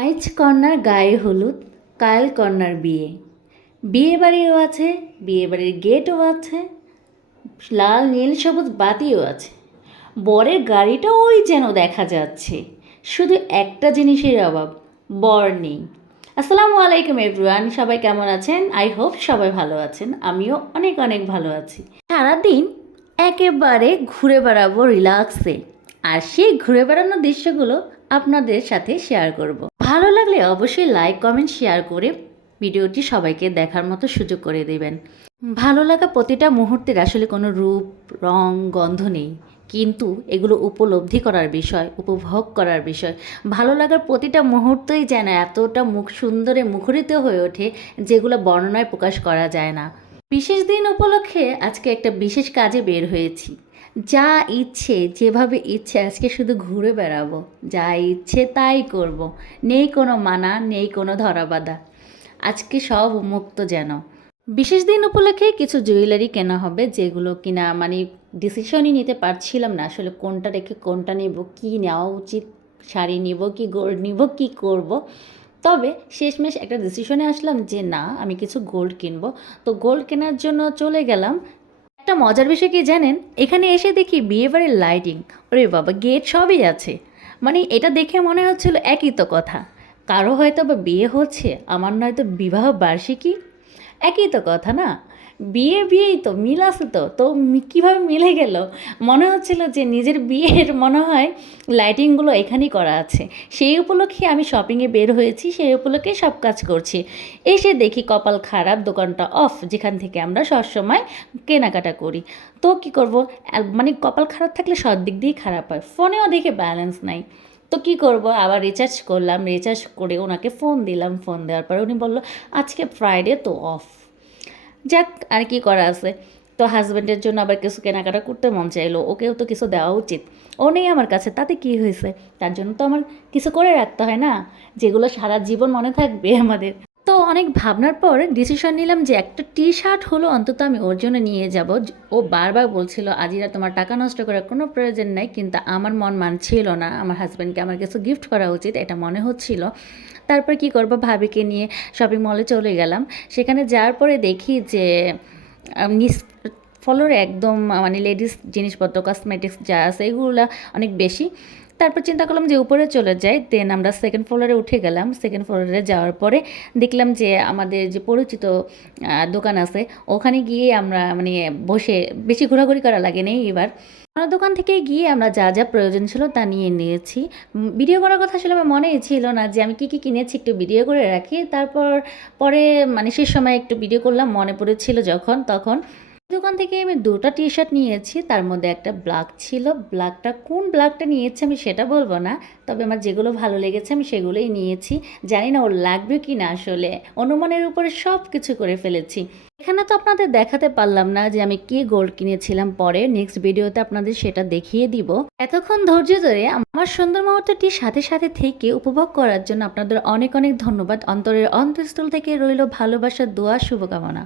আইচ কন্যার গায়ে হলুদ, কাল কন্যার বিয়ে। বিয়ে বাড়িও আছে, বিয়ে বাড়ির গেটও আছে, লাল নীল সবুজ বাতিও আছে। বরের গাড়িটাও ওই যেন দেখা যাচ্ছে। শুধু একটা জিনিসের অভাব, বর নেই। আসসালামু আলাইকুম এভরিওয়ান, সবাই কেমন আছেন? আই হোপ সবাই ভালো আছেন, আমিও অনেক অনেক ভালো আছি। সারাদিন একেবারে ঘুরে বেড়াবো রিল্যাক্সে, আর সেই ঘুরে বেড়ানোর দৃশ্যগুলো আপনাদের সাথে শেয়ার করব। ভালো লাগলে অবশ্যই লাইক কমেন্ট শেয়ার করে ভিডিওটি সবাইকে দেখার মতো সুযোগ করে দেবেন। ভালো লাগা প্রতিটা মুহূর্তের আসলে কোনো রূপ, রং, গন্ধ নেই, কিন্তু এগুলো উপলব্ধি করার বিষয়, উপভোগ করার বিষয়। ভালো লাগার প্রতিটা মুহূর্তই যেন এতটা সুন্দরে মুখরিত হয়ে ওঠে, যেগুলো বর্ণনায় প্রকাশ করা যায় না। বিশেষ দিন উপলক্ষে আজকে একটা বিশেষ কাজে বের হয়েছি। যা ইচ্ছে যেভাবে ইচ্ছে আজকে শুধু ঘুরে বেড়াবো, যা ইচ্ছে তাই করব। নেই কোনো মানা, নেই কোনো ধরাবাধা, আজকে সব উন্মুক্ত যেন। বিশেষ দিন উপলক্ষে কিছু জুয়েলারি কেনা হবে, যেগুলো কিনা মানে ডিসিশনই নিতে পারছিলাম না আসলে কোনটা রেখে কোনটা নেব, কী নেওয়া উচিত, শাড়ি নিব কি গোল্ড নিব কি করব। তবে শেষমেশ একটা ডিসিশনে আসলাম যে না, আমি কিছু গোল্ড কিনবো। তো গোল্ড কেনার জন্য চলে গেলাম। একটা মজার বিষয় কি জানেন, এখানে এসে দেখি বিয়েবাড়ির লাইটিং, ওরে বাবা, গেট সবই আছে। মানে এটা দেখে মনে হচ্ছিল একই তো কথা, কারো হয়তো বা বিয়ে হচ্ছে, আমার নয়তো বিবাহ বার্ষিকী, একই তো কথা না। বিয়েই তো মিল আছে, তো কীভাবে মিলে গেল? মনে হচ্ছিল যে নিজের বিয়ের মনে হয় লাইটিংগুলো এখানেই করা আছে। সেই উপলক্ষে আমি শপিংয়ে বের হয়েছি, সেই উপলক্ষে সব কাজ করছি। এসে দেখি কপাল খারাপ, দোকানটা অফ, যেখান থেকে আমরা সবসময় কেনাকাটা করি। তো কি করব, মানে কপাল খারাপ থাকলে সব দিক দিয়েই খারাপ হয়। ফোনেও দেখে ব্যালেন্স নাই। তো কী করব, আবার রিচার্জ করলাম, রিচার্জ করে ওনাকে ফোন দিলাম। ফোন দেওয়ার পরে উনি বলল আজকে ফ্রাইডে তো অফ। যাক, আর কি করা আছে। তো হাজব্যান্ডের জন্য আবার কিছু কেনাকাটা করতে মন চাইলো, ওকেও তো কিছু দেওয়া উচিত। ও নেই আমার কাছে, তাতে কি হয়েছে? তার জন্য তো আমার কিছু করে রাখতে হয় না, যেগুলো সারা জীবন মনে থাকবে আমাদের। তো অনেক ভাবনার পর ডিসিশন নিলাম যে একটা টি শার্ট হলো অন্তত আমি ওর জন্য নিয়ে যাব। ও বারবার বলছিল আজিরা তোমার টাকা নষ্ট করার কোনো প্রয়োজন নাই, কিন্তু আমার মন মানছিল না, আমার হাজব্যান্ডকে আমার কিছু গিফট করা উচিত এটা মনে হচ্ছিল। তারপর কি করব, ভাবিকে নিয়ে শপিং মলে চলে গেলাম। সেখানে যাওয়ার পরে দেখি যে নিচ ফ্লোরে একদম মানে লেডিস জিনিসপত্র, কসমেটিক্স যা আছে এগুলো অনেক বেশি। তারপর চিন্তা করলাম যে উপরে চলে যাই। দেন আমরা সেকেন্ড ফ্লোরে উঠে গেলাম। সেকেন্ড ফ্লোরে যাওয়ার পরে দেখলাম যে আমাদের যে পরিচিত দোকান আছে, ওখানে গিয়ে আমরা মানে বসে বেশি ঘোরাঘুরি করা লাগেনি এবার। আমার দোকান থেকে গিয়ে আমরা যা যা প্রয়োজন ছিল তা নিয়ে নিয়েছি। ভিডিও করার কথা আসলে আমার মনেই ছিল না যে আমি কী কী কিনেছি একটু ভিডিও করে রাখি। তারপর পরে মানে শেষ সময় একটু ভিডিও করলাম, মনে পড়েছিল যখন তখন। দোকান থেকে আমি দুটো টি শার্ট নিয়েছি, তার মধ্যে একটা ব্ল্যাক ছিল। ব্ল্যাকটা কোন ব্ল্যাকটা নিয়েছি আমি সেটা বলবো না, তবে আমার যেগুলো ভালো লেগেছে আমি সেগুলোই নিয়েছি। জানি না ওর লাগবে কি না, আসলে অনুমানের উপরে সব কিছু করে ফেলেছি। এখানে তো আপনাদের দেখাতে পারলাম না যে আমি কি গোল্ড কিনেছিলাম, পরে নেক্সট ভিডিওতে আপনাদের সেটা দেখিয়ে দিব। এতক্ষণ ধৈর্য ধরে আমার সুন্দর মুহূর্তটি সাথে সাথে থেকে উপভোগ করার জন্য আপনাদের অনেক অনেক ধন্যবাদ। অন্তরের অন্তঃস্থল থেকে রইল ভালোবাসার দোয়া, শুভকামনা।